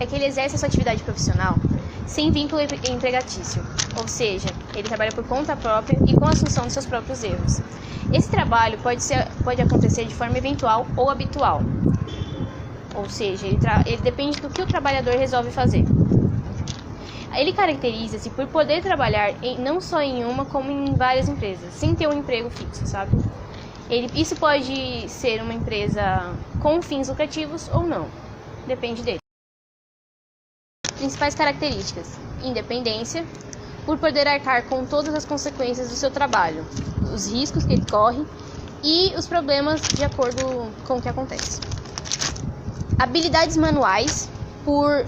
é que ele exerce a sua atividade profissional sem vínculo empregatício, ou seja, ele trabalha por conta própria e com a assunção de seus próprios erros. Esse trabalho pode acontecer de forma eventual ou habitual, ou seja, ele depende do que o trabalhador resolve fazer. Ele caracteriza-se por poder trabalhar não só em uma, como em várias empresas, sem ter um emprego fixo, sabe? Isso pode ser uma empresa com fins lucrativos ou não, depende dele. Principais características: independência, por poder arcar com todas as consequências do seu trabalho, os riscos que ele corre e os problemas de acordo com o que acontece. Habilidades manuais, por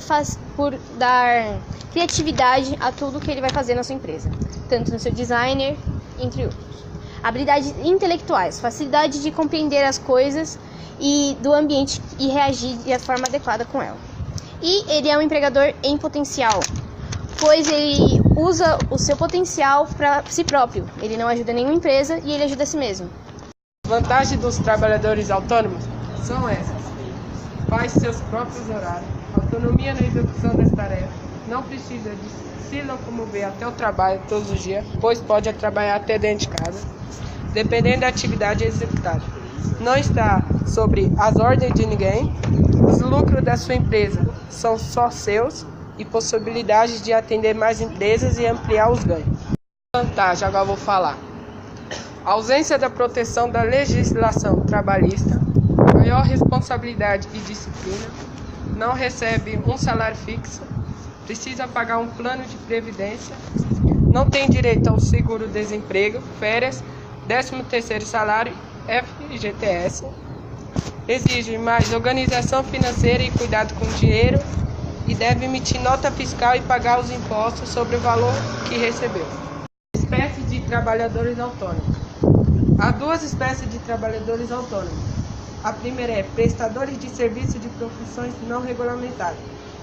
dar criatividade a tudo que ele vai fazer na sua empresa, tanto no seu designer, entre outros. Habilidades intelectuais, facilidade de compreender as coisas e do ambiente e reagir de forma adequada com ela. E ele é um empregador em potencial, pois ele usa o seu potencial para si próprio. Ele não ajuda nenhuma empresa e ele ajuda a si mesmo. Vantagens dos trabalhadores autônomos são essas: faz seus próprios horários, autonomia na execução das tarefas, não precisa de se locomover até o trabalho todos os dias, pois pode trabalhar até dentro de casa, dependendo da atividade executada. Não está sobre as ordens de ninguém, os lucros da sua empresa são só seus e possibilidades de atender mais empresas e ampliar os ganhos. Vantagem, agora eu vou falar. Ausência da proteção da legislação trabalhista, maior responsabilidade e disciplina, não recebe um salário fixo, precisa pagar um plano de previdência, não tem direito ao seguro-desemprego, férias, 13º salário, FGTS, exige mais organização financeira e cuidado com o dinheiro e deve emitir nota fiscal e pagar os impostos sobre o valor que recebeu. Espécies de trabalhadores autônomos. Há duas espécies de trabalhadores autônomos. A primeira é prestadores de serviço de profissões não regulamentadas,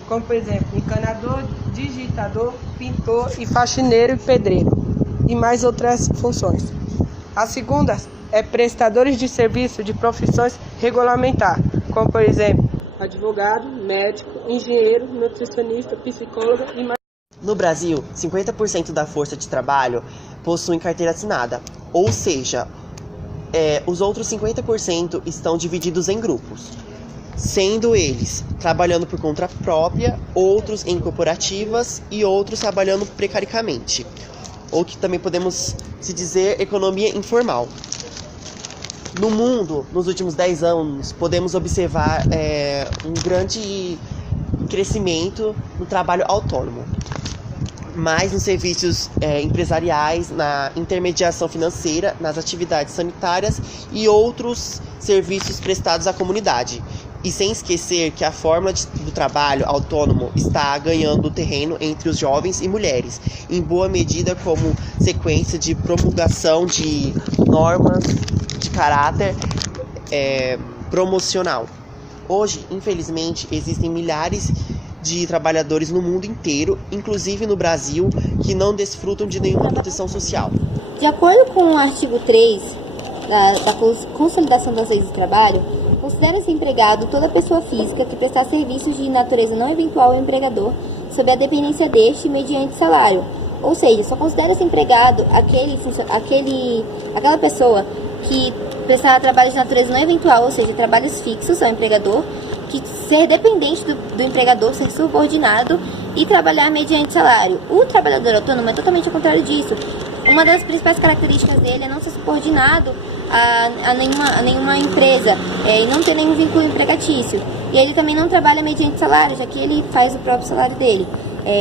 como por exemplo encanador, digitador, pintor e faxineiro e pedreiro, e mais outras funções. A segunda é prestadores de serviço de profissões regulamentadas, como por exemplo advogado, médico, engenheiro, nutricionista, psicólogo e mais. No Brasil, 50% da força de trabalho possuem carteira assinada, ou seja, os outros 50% estão divididos em grupos, sendo eles trabalhando por conta própria, outros em cooperativas e outros trabalhando precaricamente, ou que também podemos se dizer economia informal. No mundo, nos últimos 10 anos, podemos observar um grande crescimento no trabalho autônomo, mais nos serviços empresariais, na intermediação financeira, nas atividades sanitárias e outros serviços prestados à comunidade. E sem esquecer que a fórmula do trabalho autônomo está ganhando terreno entre os jovens e mulheres, em boa medida como sequência de promulgação de normas de caráter promocional. Hoje, infelizmente, existem milhares de trabalhadores no mundo inteiro, inclusive no Brasil, que não desfrutam de nenhuma proteção social. De acordo com o artigo 3 da Consolidação das Leis do Trabalho, considera-se empregado toda pessoa física que prestar serviços de natureza não eventual ao empregador sob a dependência deste mediante salário. Ou seja, só considera-se empregado aquela pessoa que prestar trabalho de natureza não eventual, ou seja, trabalhos fixos ao empregador, que ser dependente do empregador, ser subordinado e trabalhar mediante salário. O trabalhador autônomo é totalmente ao contrário disso. Uma das principais características dele é não ser subordinado a nenhuma empresa e não ter nenhum vínculo empregatício. E ele também não trabalha mediante salário, já que ele faz o próprio salário dele.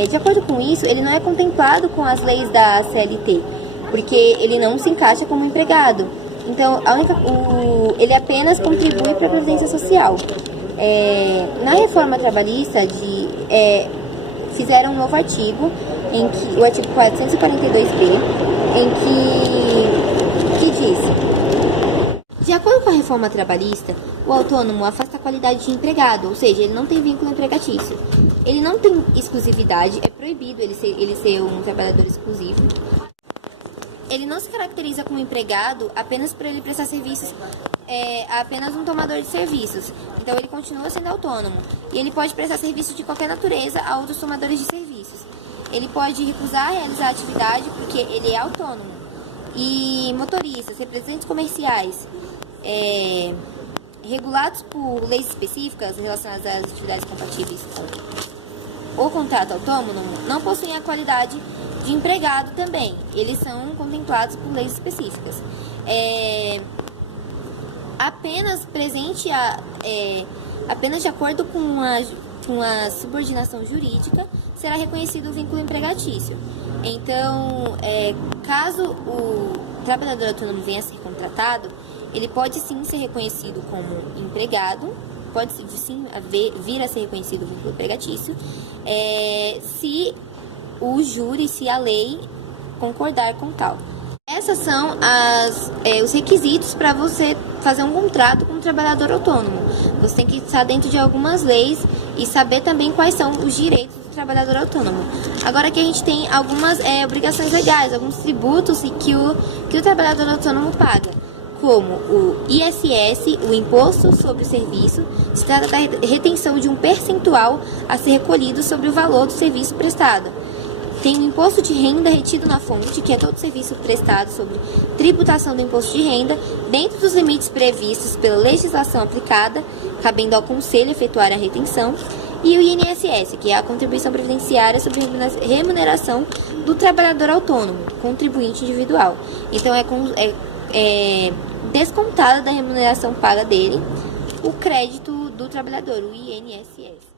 De acordo com isso, ele não é contemplado com as leis da CLT, porque ele não se encaixa como empregado. Então, ele apenas contribui para a Previdência Social. Na reforma trabalhista, fizeram um novo artigo, o artigo 442b, que diz: de acordo com a reforma trabalhista, o autônomo afasta a qualidade de empregado, ou seja, ele não tem vínculo empregatício. Ele não tem exclusividade, é proibido ele ser um trabalhador exclusivo. Ele não se caracteriza como empregado apenas por ele prestar serviços apenas um tomador de serviços. Então ele continua sendo autônomo. E ele pode prestar serviço de qualquer natureza a outros tomadores de serviços. Ele pode recusar realizar a atividade porque ele é autônomo. E motoristas, representantes comerciais, regulados por leis específicas relacionadas às atividades compatíveis ou contrato autônomo, não possuem a qualidade de empregado também. Eles são contemplados por leis específicas. Apenas de acordo com a subordinação jurídica será reconhecido o vínculo empregatício. Então, caso o trabalhador autônomo venha a ser contratado, ele pode sim ser reconhecido como empregado, pode sim vir a ser reconhecido o vínculo empregatício, se o júri, se a lei concordar com tal. Essas são os requisitos para você fazer um contrato com um trabalhador autônomo. Você tem que estar dentro de algumas leis e saber também quais são os direitos do trabalhador autônomo. Agora aqui a gente tem algumas obrigações legais, alguns tributos que o trabalhador autônomo paga, como o ISS, o Imposto sobre o Serviço, se trata da retenção de um percentual a ser recolhido sobre o valor do serviço prestado. Tem o imposto de renda retido na fonte, que é todo serviço prestado sobre tributação do imposto de renda, dentro dos limites previstos pela legislação aplicada, cabendo ao Conselho efetuar a retenção, e o INSS, que é a contribuição previdenciária sobre remuneração do trabalhador autônomo, contribuinte individual. Então, é descontada da remuneração paga dele o crédito do trabalhador, o INSS.